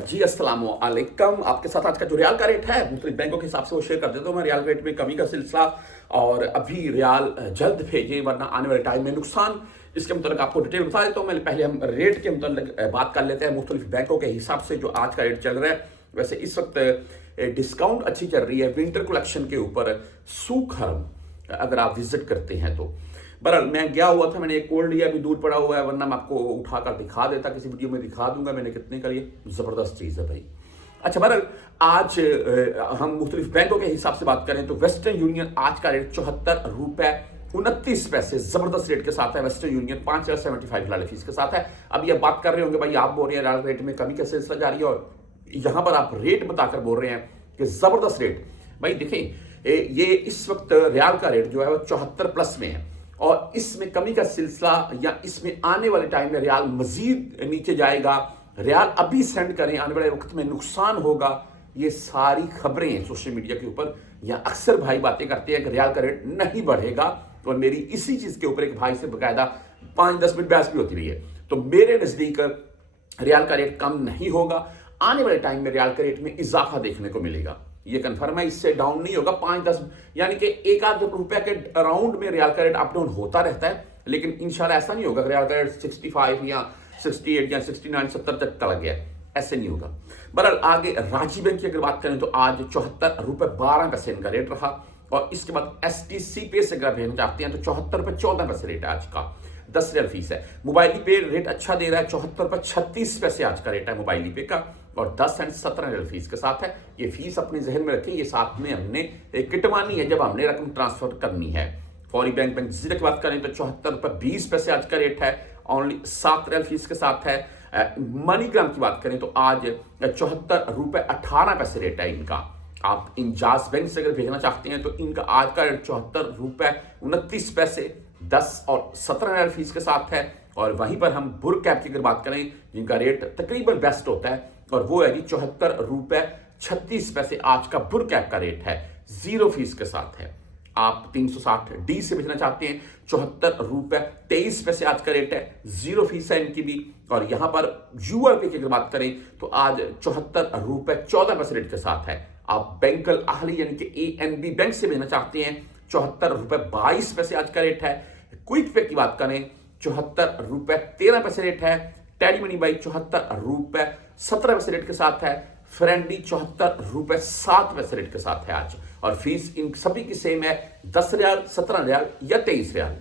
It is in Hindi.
जी अस्सलाम वालेकुम। आपके साथ आज का जो रियाल का रेट है मुख्तलिफ बैंकों के हिसाब से वो शेयर कर देता हूँ मैं। रियाल रेट में कमी का सिलसिला और अभी रियाल जल्द भेजें वरना आने वाले टाइम में नुकसान, इसके मतलब आपको डिटेल बता देता हूँ। मैं पहले हम रेट के मतलब बात कर लेते हैं मुख्तलिफ बैंकों के हिसाब से जो आज का रेट चल रहा है। वैसे इस वक्त डिस्काउंट अच्छी चल रही है विंटर कलेक्शन के ऊपर सूखम, अगर आप विजिट करते हैं तो। बहरहाल मैं गया हुआ था, मैंने एक कोल्ड लिया, अभी दूर पड़ा हुआ है, वरना मैं आपको उठाकर दिखा देता, किसी वीडियो में दिखा दूंगा मैंने कितने का लिए। जबरदस्त चीज़ है भाई। अच्छा बहरहाल आज हम मुख्तलिफ बैंकों के हिसाब से बात करें तो वेस्टर्न यूनियन आज का रेट 74 रुपए 29 पैसे जबरदस्त रेट के साथ है। वेस्टर्न यूनियन 5.75 लाल फीस के साथ है। अब ये बात कर रहे होंगे भाई आप बोल रहे हैं रियाल रेट में कमी का सिलसिला जारी है और यहां पर आप रेट बताकर बोल रहे हैं कि जबरदस्त रेट। भाई देखें ये इस वक्त रियाल का रेट जो है वो 74+ में है और इसमें कमी का सिलसिला या इसमें आने वाले टाइम में रियाल मजीद नीचे जाएगा, रियाल अभी सेंड करें, आने वाले वक्त में नुकसान होगा, ये सारी खबरें हैं सोशल मीडिया के ऊपर। या अक्सर भाई बातें करते हैं कि रियाल का रेट नहीं बढ़ेगा और मेरी इसी चीज के ऊपर एक भाई से बकायदा 5-10 मिनट बहस भी होती रही है। तो मेरे नजदीक रियाल का रेट कम नहीं होगा, आने वाले टाइम में रियाल के रेट में इजाफा देखने को मिलेगा, ये कंफर्म है। इससे डाउन नहीं होगा 5-10 यानी कि 1-8 रुपए के अराउंड में रियाल का रेट अप डाउन होता रहता है, लेकिन इंशाल्लाह ऐसा नहीं होगा रियाल का रेट 65 या 68 या 69-70 तक चला गया, ऐसे नहीं होगा। बहरहाल आगे राजी बैंक की अगर बात करें तो आज 74 रुपए 12 पैसे इनका रेट रहा और इसके बाद STC पे से अगर भेजना चाहते हैं तो 74 रुपए 14 पैसे रेट है आज का, 10 रियल फीस है। मोबाइल पे रेट अच्छा दे रहा है, 74 रुपए 36 पैसे आज का रेट है मोबाइल पे का और 10 सेंट 17 रियल फीस के साथ है। ये फीस अपने जहन में रखें, ये साथ में हमने किटवानी है जब हमने रकम ट्रांसफर करनी है। फौरी बैंक जीरो की बात करें तो 74 रुपए 20 पैसे आज का रेट है, ओनली 7 रियल फीस के साथ है। मनीग्राम की बात करें तो आज 74 रुपए 18 पैसे रेट है इनका। आप इंजाज बैंक से अगर भेजना चाहते हैं तो इनका आज का रेट 74 रुपए 29 पैसे 10 और 17 रियल फीस के साथ है। और वहीं पर हम बुर कैप की अगर बात करें जिनका रेट तकरीबन बेस्ट होता है और वो है जी 74 रुपए 36 पैसे आज का बुर कैप का रेट है, 0 फीस के साथ है। आप 360D से भेजना चाहते हैं 74 रुपए 23 पैसे आज का रेट है, 0 फीस है इनकी भी। और यहां पर URP की अगर बात करें तो आज 74 रुपए 14 पैसे रेट के साथ है। आप बैंकल आहली यानी कि ANB बैंक से भेजना चाहते हैं 74 रुपए 22 पैसे आज का रेट है। क्विक पे की बात करें 74 रुपए 13 पैसे रेट है। टेडी मनी बाई 74 रुपए 17 पैसे रेट के साथ है। फ्रेंडी 74 रुपए 7 पैसे रेट के साथ है आज और फीस इन सभी की सेम है, 10 रियाल 17 रियाल या 23 रियाल।